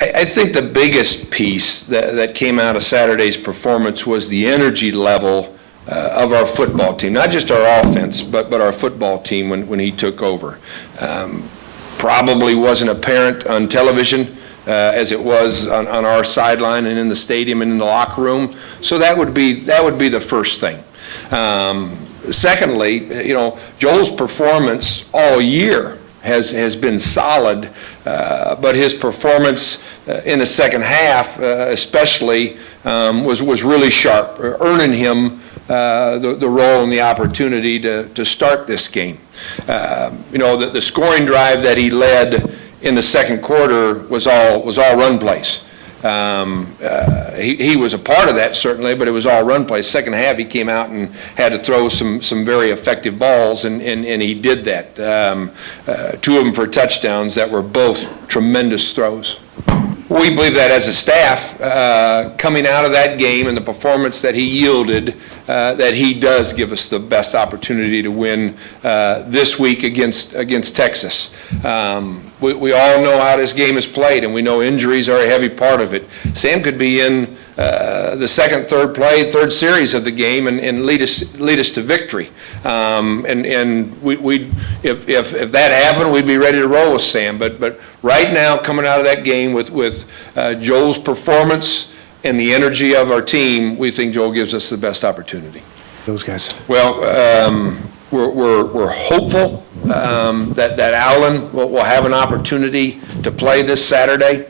I think the biggest piece that came out of Saturday's performance was the energy level of our football team, not just our offense, but our football team when he took over. Probably wasn't apparent on television as it was on our sideline and in the stadium and in the locker room. So that would be the first thing. Secondly, Joel's performance all year has been solid, but his performance in the second half especially was really sharp, earning him the role and the opportunity to start this game. The scoring drive that he led in the second quarter was all run plays. He was a part of that certainly, but it was all run plays. Second half he came out and had to throw some very effective balls, and he did that. Two of them for touchdowns that were both tremendous throws. We believe that as a staff, coming out of that game and the performance that he yielded, that he does give us the best opportunity to win this week against Texas. We all know how this game is played, and we know injuries are a heavy part of it. Sam could be in the second, third series of the game and lead us to victory. And if that happened, we'd be ready to roll with Sam. But right now, coming out of that game with Joel's performance and the energy of our team, we think Joel gives us the best opportunity. Those guys. Well, we're hopeful that Allen will have an opportunity to play this Saturday.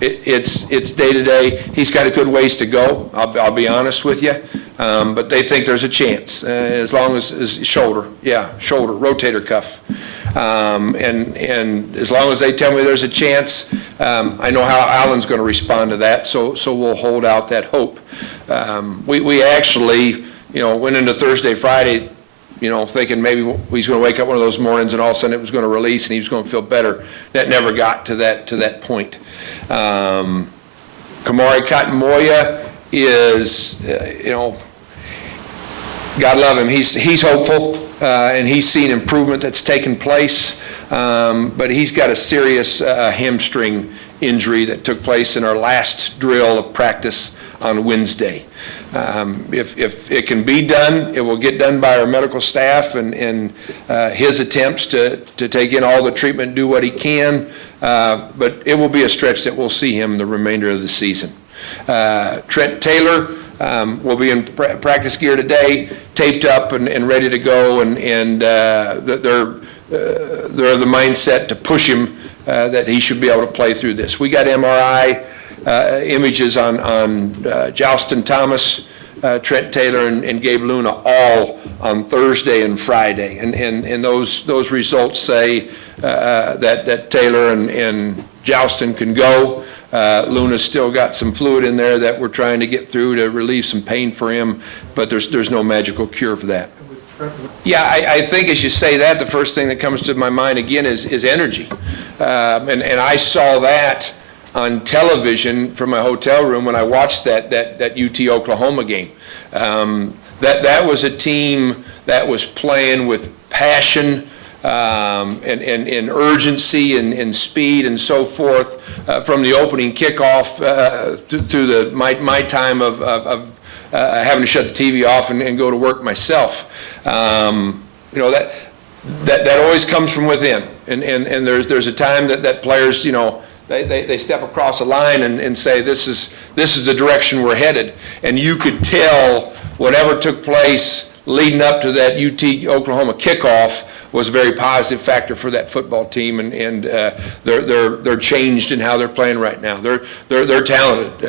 It's day to day. He's got a good ways to go. I'll be honest with you, but they think there's a chance as long as his shoulder, rotator cuff. And as long as they tell me there's a chance, I know how Allen's going to respond to that, so we'll hold out that hope. We actually, went into Thursday, Friday, thinking maybe he's going to wake up one of those mornings and all of a sudden it was going to release and he was going to feel better. That never got to that point. Kamari Cotton-Moya is, God love him. He's hopeful, and he's seen improvement that's taken place, but he's got a serious hamstring injury that took place in our last drill of practice on Wednesday. If it can be done, it will get done by our medical staff and his attempts to take in all the treatment, do what he can, but it will be a stretch that we'll see him the remainder of the season. Trent Taylor will be in practice gear today, taped up and ready to go, and they're of the mindset to push him that he should be able to play through this. We got MRI images on Jolston Thomas, Trent Taylor, and Gabe Luna all on Thursday and Friday, and those results say that Taylor and Jolston can go. Luna's still got some fluid in there that we're trying to get through to relieve some pain for him, but there's no magical cure for that. Yeah, I think as you say that, the first thing that comes to my mind again is energy, and I saw that on television from my hotel room when I watched that UT Oklahoma game. That was a team that was playing with passion and urgency and speed and so forth from the opening kickoff through my time of having to shut the TV off and go to work myself. That always comes from within, and there's a time that players they step across a line and say this is the direction we're headed, and you could tell whatever took place leading up to that UT Oklahoma kickoff was a very positive factor for that football team, and they're changed in how they're playing right now. They're talented.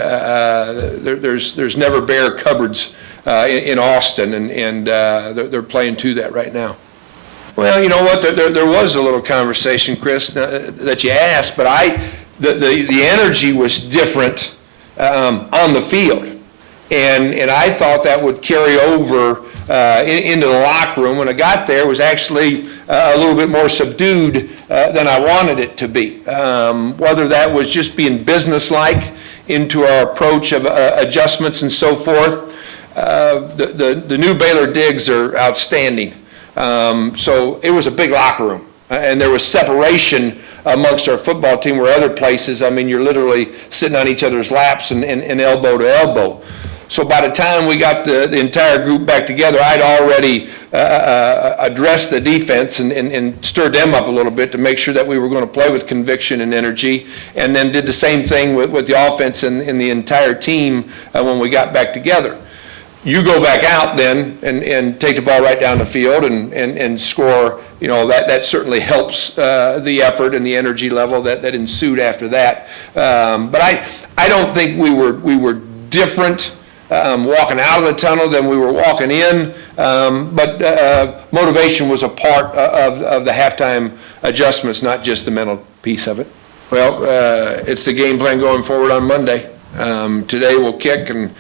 There's never bare cupboards in Austin, and they're playing to that right now. Well, you know what? There was a little conversation, Chris, that you asked, but the energy was different on the field, and I thought that would carry over into the locker room. When I got there, it was actually a little bit more subdued than I wanted it to be. Whether that was just being businesslike into our approach of adjustments and so forth. The new Baylor digs are outstanding. So it was a big locker room, and there was separation amongst our football team, where other places, I mean, you're literally sitting on each other's laps and elbow to elbow. So by the time we got the entire group back together, I'd already addressed the defense and stirred them up a little bit to make sure that we were going to play with conviction and energy, and then did the same thing with the offense and the entire team when we got back together. You go back out then and take the ball right down the field and score, you know, that certainly helps the effort and the energy level that ensued after that. But I don't think we were different walking out of the tunnel than we were walking in, but motivation was a part of the halftime adjustments, not just the mental piece of it. Well, it's the game plan going forward on Monday. Today we'll kick, and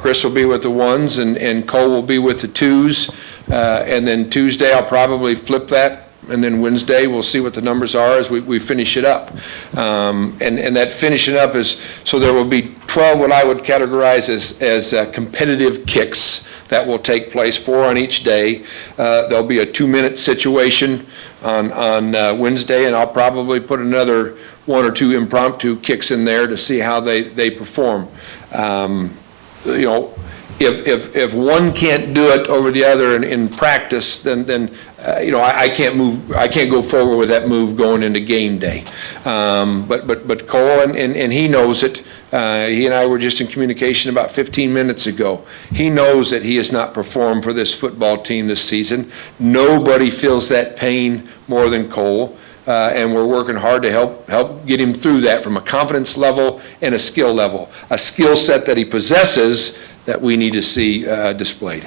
Chris will be with the ones, and Cole will be with the twos, and then Tuesday I'll probably flip that, and then Wednesday we'll see what the numbers are as we finish it up. And that finishing up is, so there will be 12 what I would categorize as competitive kicks that will take place, 4 on each day. There'll be a 2-minute situation on Wednesday, and I'll probably put another 1 or 2 impromptu kicks in there to see how they perform. You know, if one can't do it over the other in practice, then you know, I can't go forward with that move going into game day. But Cole, and he knows it. He and I were just in communication about 15 minutes ago. He knows that he has not performed for this football team this season. Nobody feels that pain more than Cole. And we're working hard to help get him through that from a confidence level and a skill level, a skill set that he possesses that we need to see displayed.